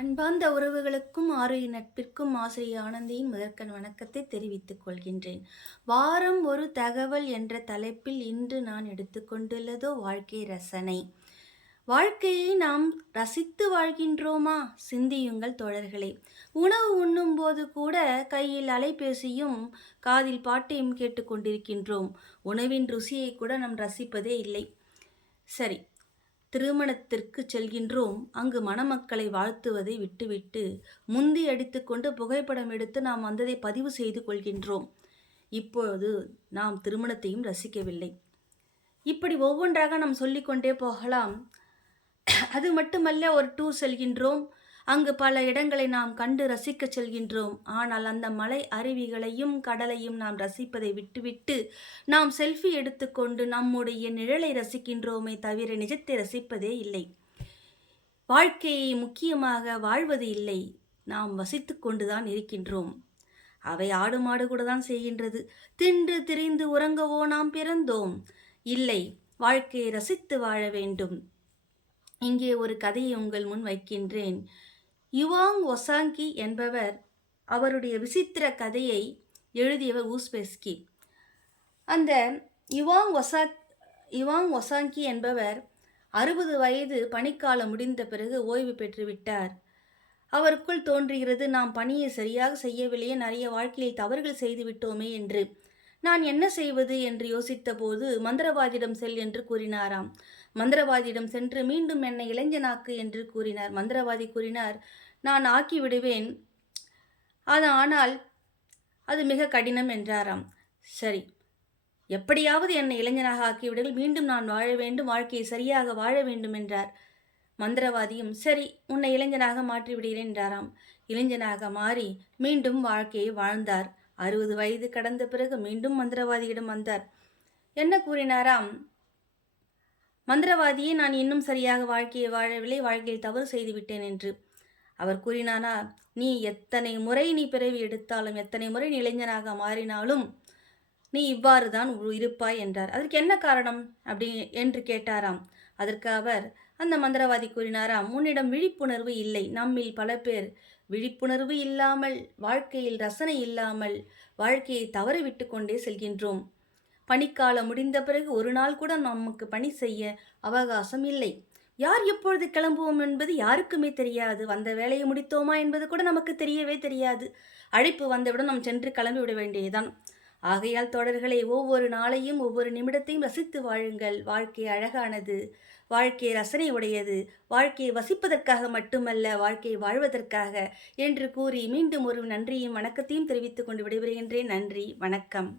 அன்பார்ந்த உறவுகளுக்கும் ஆருயிர் நட்பிற்கும் ஆசிரியர் ஆனந்தியின் முதற்கண் வணக்கத்தை தெரிவித்துக் கொள்கின்றேன். வாரம் ஒரு தகவல் என்ற தலைப்பில் இன்று நான் எடுத்துக்கொண்டுள்ளதோ வாழ்க்கை ரசனை. வாழ்க்கையை நாம் ரசித்து வாழ்கின்றோமா? சிந்தியுங்கள் தோழர்களே. உணவு உண்ணும்போது கூட கையில் அலைபேசியும் காதில் பாட்டையும் கேட்டுக்கொண்டிருக்கின்றோம். உணவின் ருசியை கூட நாம் ரசிப்பதே இல்லை. சரி, திருமணத்திற்கு செல்கின்றோம். அங்கு மணமக்களை வாழ்த்துவதை விட்டுவிட்டு முந்தி அடித்துக்கொண்டு புகைப்படம் எடுத்து நாம் வந்ததை பதிவு செய்து கொள்கின்றோம். இப்பொழுது நாம் திருமணத்தையும் ரசிக்கவில்லை. இப்படி ஒவ்வொன்றாக நாம் சொல்லிக்கொண்டே போகலாம். அது மட்டுமல்ல, ஒரு டூர் செல்கின்றோம். அங்கு பல இடங்களை நாம் கண்டு ரசிக்கச் செல்கின்றோம். ஆனால் அந்த மலை அருவிகளையும் கடலையும் நாம் ரசிப்பதை விட்டுவிட்டு நாம் செல்ஃபி எடுத்துக்கொண்டு நம்முடைய நிழலை ரசிக்கின்றோமே தவிர நிஜத்தை ரசிப்பதே இல்லை. வாழ்க்கையை முக்கியமாக வாழ்வது இல்லை, நாம் வசித்து கொண்டுதான் இருக்கின்றோம். அவை ஆடு மாடு கூட தான் செய்கின்றது. தின்று திரிந்து உறங்கவோ நாம் பிறந்தோம்? இல்லை, வாழ்க்கையை ரசித்து வாழ வேண்டும். இங்கே ஒரு கதையை உங்கள் முன் வைக்கின்றேன். யுவாங் ஒசாங்கி என்பவர், அவருடைய விசித்திர கதையை எழுதியவர் ஊஸ்பெஸ்கி. அந்த யுவாங் ஒசாங்கி என்பவர் 60 வயது பணிக்காலம் முடிந்த பிறகு ஓய்வு பெற்று விட்டார். அவருக்குள் தோன்றுகிறது, நாம் பணியை சரியாக செய்யவில்லையே, நிறைய வாழ்க்கையில் தவறுகள் செய்து விட்டோமே என்று. நான் என்ன செய்வது என்று யோசித்த போது மந்திரவாதியிடம் செல் என்று கூறினாராம். மந்திரவாதியிடம் சென்று மீண்டும் என்னை இளைஞனாக்கு என்று கூறினார். மந்திரவாதி கூறினார், நான் ஆக்கி விடுவேன், ஆனால் அது மிக கடினம் என்றாராம். சரி, எப்படியாவது என்னை இளைஞனாக ஆக்கிவிடுங்கள், மீண்டும் நான் வாழ வேண்டும், வாழ்க்கையை சரியாக வாழ வேண்டும் என்றார். மந்திரவாதியும் சரி, உன்னை இளைஞனாக மாற்றி விடுகிறேன் என்றாராம். இளைஞனாக மாறி மீண்டும் வாழ்க்கையை வாழ்ந்தார். 60 வயது கடந்த பிறகு மீண்டும் மந்திரவாதியிடம் வந்தார். என்ன கூறினாராம்? மந்திரவாதியே, நான் இன்னும் சரியாக வாழ்க்கையை வாழவில்லை, வாழ்க்கையில் தவறு செய்து விட்டேன் என்று. அவர் கூறினாரா, நீ எத்தனை முறை பிறவி எடுத்தாலும், எத்தனை முறை நீ இளைஞனாக மாறினாலும் நீ இவ்வாறு தான் இருப்பாய் என்றார். அதற்கு என்ன காரணம் என்று கேட்டாராம். அதற்கு அவர், அந்த மந்திரவாதி கூறினாராம், உன்னிடம் விழிப்புணர்வு இல்லை. நம்மில் பல பேர் விழிப்புணர்வு இல்லாமல், வாழ்க்கையில் ரசனை இல்லாமல் வாழ்க்கையை தவறவிட்டு கொண்டே செல்கின்றோம். பணிக்காலம் முடிந்த பிறகு ஒரு நாள் கூட நமக்கு பணி செய்ய அவகாசம் இல்லை. யார் எப்பொழுது கிளம்புவோம் என்பது யாருக்குமே தெரியாது. வந்த வேலையை முடித்தோமா என்பது கூட நமக்கு தெரியவே தெரியாது. அழைப்பு வந்தவுடன் நாம் சென்று கிளம்பி விட வேண்டியதுதான். ஆகையால் தோழர்களே, ஒவ்வொரு நாளையும் ஒவ்வொரு நிமிடத்தையும் ரசித்து வாழுங்கள். வாழ்க்கை அழகானது, வாழ்க்கை ரசனை உடையது. வாழ்க்கையை வசிப்பதற்காக மட்டுமல்ல, வாழ்க்கையை வாழ்வதற்காக என்று கூறி மீண்டும் ஒரு நன்றியும் வணக்கத்தையும் தெரிவித்துக் கொண்டு விடைபெறுகின்றேன். நன்றி, வணக்கம்.